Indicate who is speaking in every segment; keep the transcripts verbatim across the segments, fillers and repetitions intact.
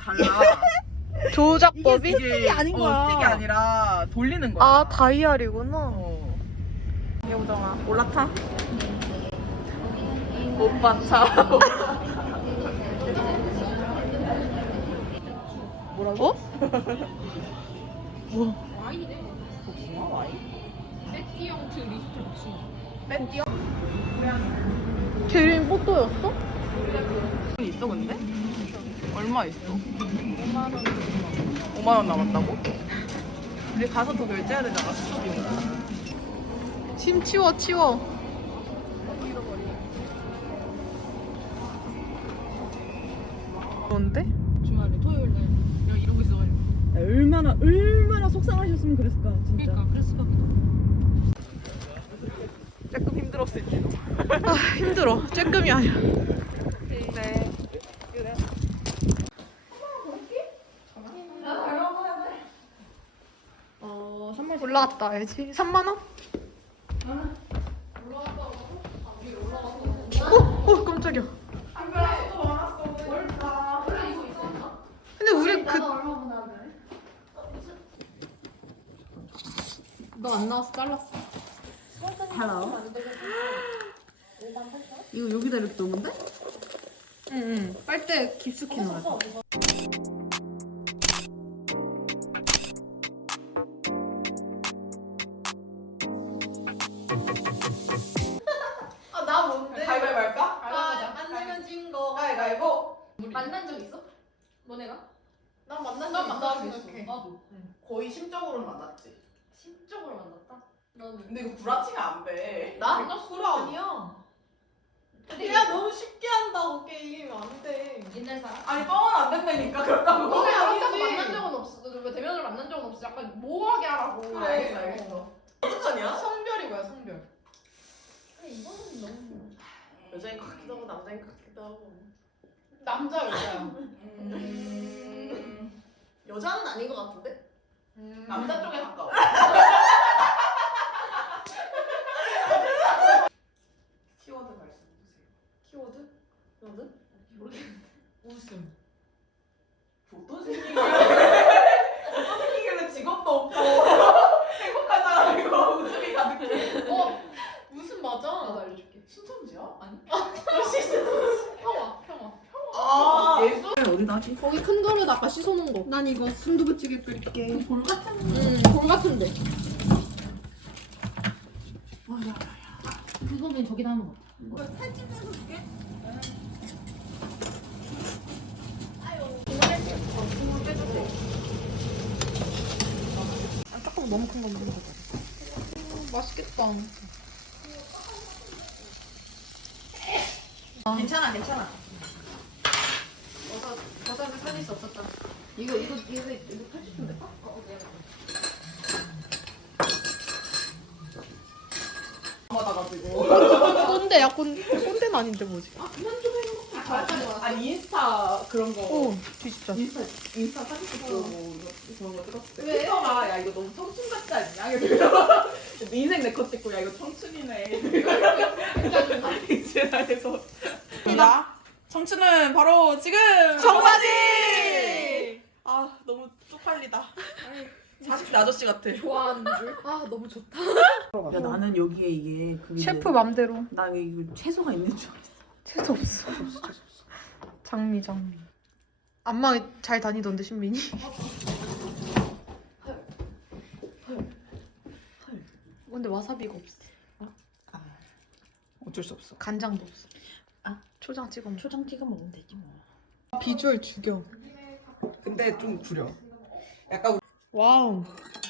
Speaker 1: 달라.
Speaker 2: 조작법이?
Speaker 1: 이게
Speaker 3: 스틱이 아닌 거야.
Speaker 1: 어, 스틱이 아니라 돌리는 거야.
Speaker 2: 아 다이아리구나.
Speaker 1: 어.
Speaker 2: 예우정아 올라타? 오빠 차.
Speaker 1: 뭐라고?
Speaker 2: 어? 뭐?
Speaker 1: 복숭아 와인?
Speaker 2: 제린 뽀또였어?
Speaker 1: 있어 근데? 얼마 있어? 오만 원. 오만 원 남았다고? 우리 가서 더 결제해야 되잖아. 수수비.
Speaker 2: 심 치워 치워. 뭔데?
Speaker 3: 주말에 토요일 날 내가 이러고 있어가지고.
Speaker 4: 얼마나 얼마나 속상하셨으면 그랬을까 진짜.
Speaker 3: 그러니까 그랬을 것 같기도 하고.
Speaker 1: 조금 힘들었을지도.
Speaker 2: 아 힘들어. 쬐끔이 아니야. 네.
Speaker 3: 어 삼만
Speaker 2: 올라갔다 알지? 삼만 원? 어? 어 깜짝이야. 근데 우리 그
Speaker 3: 너 안 나와서 잘랐어.
Speaker 4: 하나. 이거 여기다 이렇게 넣으면 돼?
Speaker 2: 응응.
Speaker 3: 빨대 깊숙이 넣어야 돼.
Speaker 4: 아나 뭔데?
Speaker 1: 가위바위보 할까?
Speaker 4: 안 내면 진 거.
Speaker 1: 가위바위보.
Speaker 3: 만난 적 있어? 너네가?
Speaker 4: 난 만난
Speaker 3: 난
Speaker 4: 적
Speaker 3: 만나서
Speaker 4: 있어.
Speaker 3: 생각해. 나도.
Speaker 1: 거의 심적으로는 만났지.
Speaker 3: 심적으로 만났다? 너는?
Speaker 1: 근데 이거 구라치면 안 돼.
Speaker 4: 나?
Speaker 3: 만났어.
Speaker 4: 그래 아니야.
Speaker 3: 근데
Speaker 4: 야 너무 쉽게 한다고 게임 안 돼.
Speaker 3: 옛날 사람?
Speaker 1: 아니 뻥은 안 된다니까 그렇다고.
Speaker 3: 너네
Speaker 4: 아니지.
Speaker 3: 아무것도 만난 적은 없어. 왜 대면으로 만난 적은 없어. 약간 모호하게 하라고.
Speaker 1: 그래 알겠어 알겠어. 어떡하냐?
Speaker 3: 성별이 뭐야 성별? 근데 이거는 너무
Speaker 1: 여자인 것 같기도 하고 남자인 것 같기도 하고.
Speaker 3: 남자 여자야.
Speaker 1: 음...
Speaker 4: 여자는 아닌 것 같은데?
Speaker 3: 음.
Speaker 1: 남자 쪽에 가까워. 키워드 말씀해주세요.
Speaker 3: 키워드? 키워드?
Speaker 1: 모르겠는데.
Speaker 3: 웃음.
Speaker 1: 어떤 생기길래 어떤 생기길래 직업도 없고 행복한 사람이고 웃음이 가득해.
Speaker 3: 어? 웃음 맞아? 나도 알려줄게.
Speaker 1: 신천지야?
Speaker 3: 아니?
Speaker 1: 신천지.
Speaker 3: 평화 평화.
Speaker 1: 아 예수.
Speaker 4: 어디다 하지?
Speaker 3: 거기 큰 그릇 아까 씻어놓은 거.
Speaker 4: 난 이거 순두부찌개 끓일게.
Speaker 1: 볼 같은.
Speaker 3: 음, 돌 같은데. 그거는 저기다 하는 거.
Speaker 2: 아, 조금 너무 큰 거 먹는 거.
Speaker 3: 맛있겠다.
Speaker 4: 괜찮아 괜찮아.
Speaker 3: 버섯 버섯을 살릴 수 없었다. 이거 이거 이거 이거 팔십 될까? 어, 네.
Speaker 1: 받아가지고.
Speaker 2: 꼰대야 꼰 꼰대는 아닌데 뭐지?
Speaker 3: 아 그만 좀 해놓고 잘까지 왔어.
Speaker 1: 아니 인스타 그런 거.
Speaker 2: 어 진짜.
Speaker 1: 인스타 인스타 사진 찍고 그런 거 찍었을 때.
Speaker 3: 왜?
Speaker 1: 피터가 야 이거 너무 청춘 같지 않냐? 이러면서 네 인생 내 컷 찍고 야 이거 청춘이네. 이제 해서. 나 청춘은 바로 지금 청바지. 아 너무 쪽팔리다. 사십 대 아저씨 같아.
Speaker 3: 좋아하는 줄. 아 너무 좋다.
Speaker 4: 야 나는 여기에 이게 그게
Speaker 2: 셰프 맘대로.
Speaker 4: 나 이거 채소가 있는 줄 알았어.
Speaker 2: 채소 없어. 장미 장미. 안마 잘 다니던데 신민이. 근데 와사비가 없어.
Speaker 1: 어쩔 수 없어.
Speaker 2: 간장도 없어.
Speaker 4: 아.
Speaker 2: 초장 찍어 먹어.
Speaker 4: 초장 찍어 먹으면 되지 뭐.
Speaker 2: 비주얼 죽여.
Speaker 1: 근데 좀 구려. 약간
Speaker 2: 와우.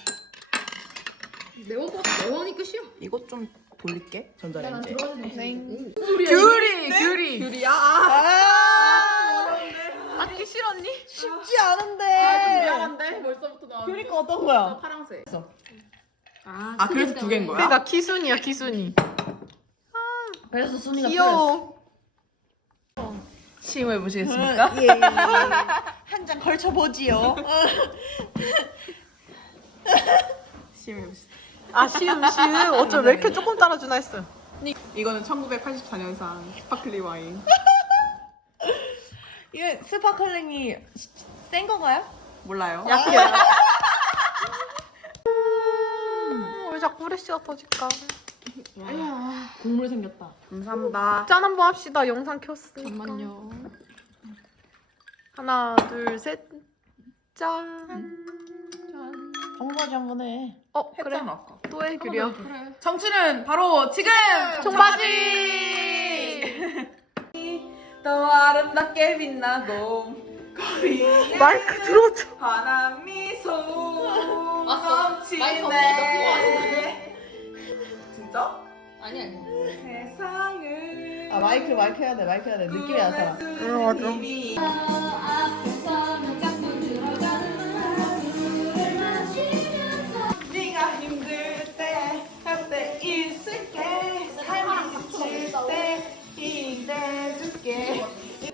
Speaker 3: 매워 매워니 끝이야.
Speaker 1: 이것 좀 돌릴게. 전자레인지.
Speaker 2: 네.
Speaker 1: 귤이 귤이 귤이야. 아,
Speaker 2: 받기 싫었니?
Speaker 4: 쉽지 않은데.
Speaker 1: 미안한데 벌써부터 나.
Speaker 4: 그러니까 어떤 거야?
Speaker 3: 파랑색.
Speaker 1: 아, 아 그래서 두 개인 거야?
Speaker 2: 그러니까 키순이야 키순이.
Speaker 4: 그래서 순이가
Speaker 2: 귀여워.
Speaker 1: 시음해 보시겠습니까?
Speaker 4: 예. 한 장 걸쳐 보지요.
Speaker 1: 시음해 보시.
Speaker 2: 아 시음 시음. 어쩜 왜 이렇게 조금 따라주나 했어요.
Speaker 1: 이거는 천구백팔십사 년산 스파클리 와인.
Speaker 4: 이게 스파클링이
Speaker 3: 센 건가요?
Speaker 1: 몰라요.
Speaker 2: 약해요. 왜 자꾸 후레쉬가 터질까?
Speaker 3: 국물 생겼다.
Speaker 1: 감사합니다.
Speaker 2: 짠 한번 합시다. 영상 켰으니까.
Speaker 3: 잠만요.
Speaker 2: 하나, 둘, 셋. 짠.
Speaker 3: 짠. 청바지 한번 해.
Speaker 2: 어, 그래.
Speaker 1: 했잖아 아까.
Speaker 2: 또 해, 규리야.
Speaker 3: 그래.
Speaker 1: 정치는 바로 지금
Speaker 2: 청바지!
Speaker 1: 더 아름답게 빛나고 거리에
Speaker 2: 마이크 들어줘.
Speaker 1: 환한 미소
Speaker 3: 왔어. 마이크
Speaker 1: 넘치네. 진짜?
Speaker 3: 아니 아니.
Speaker 1: 세상을
Speaker 3: 아 마이크 마이크 해야 돼. 마이크 해야 돼. 느낌이 나서.
Speaker 2: 응, 맞아.
Speaker 1: 네가 힘들 때 곁에 있을게. 삶이 지칠 때 힘내줄게.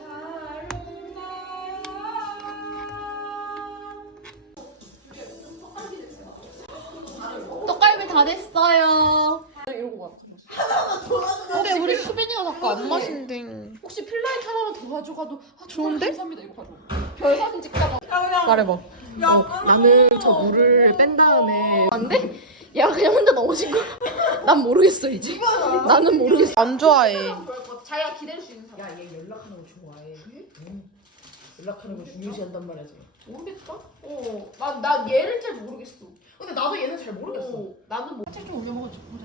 Speaker 3: 떡갈비 다 됐어요. 이러고 가.
Speaker 2: 근데 우리 수빈이가 자꾸 안 마신대.
Speaker 3: 혹시 필라이트 하나만 더 가져가도 아,
Speaker 2: 좋은데?
Speaker 3: 감사합니다 이거 가져. 별 사진 찍다가
Speaker 1: 야 그냥
Speaker 2: 말해봐.
Speaker 1: 야 끊어.
Speaker 3: 나는 저 물을 뺀 다음에 안 돼? 얘가 그냥 혼자 넘어진 거야. 난 모르겠어 이제. 나는 모르겠어.
Speaker 2: 안 좋아해.
Speaker 3: 자기가 기댈 수 있는 사람.
Speaker 5: 야, 얘 연락하는 거 좋아해. 응. 연락하는 거 중요시한단 말이야, 쟤.
Speaker 3: 모르겠다. 어, 난, 난 얘를 잘 모르겠어.
Speaker 5: 근데 나도 얘는 잘 모르겠어.
Speaker 3: 어, 나는 뭐. 살짝 좀 우겨먹어줘. 보자.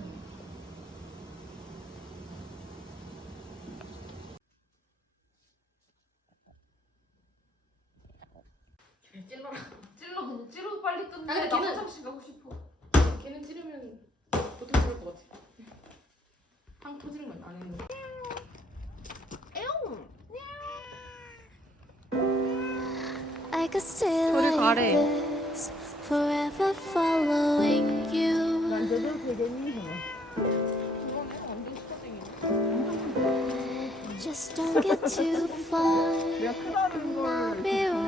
Speaker 3: 찔러라. 찔러, 그냥 찔러도 빨리 끝내.
Speaker 1: 아니,
Speaker 3: 나
Speaker 1: 걔는-
Speaker 3: 화장실 가고 싶어. 걔는 찌르면 보통 찌를 것 같아. 팡 터지는 건 아닌데.
Speaker 6: I could stay
Speaker 2: 우리
Speaker 6: like
Speaker 2: 가래.
Speaker 6: this, forever following you. Just don't get too far, and I'll be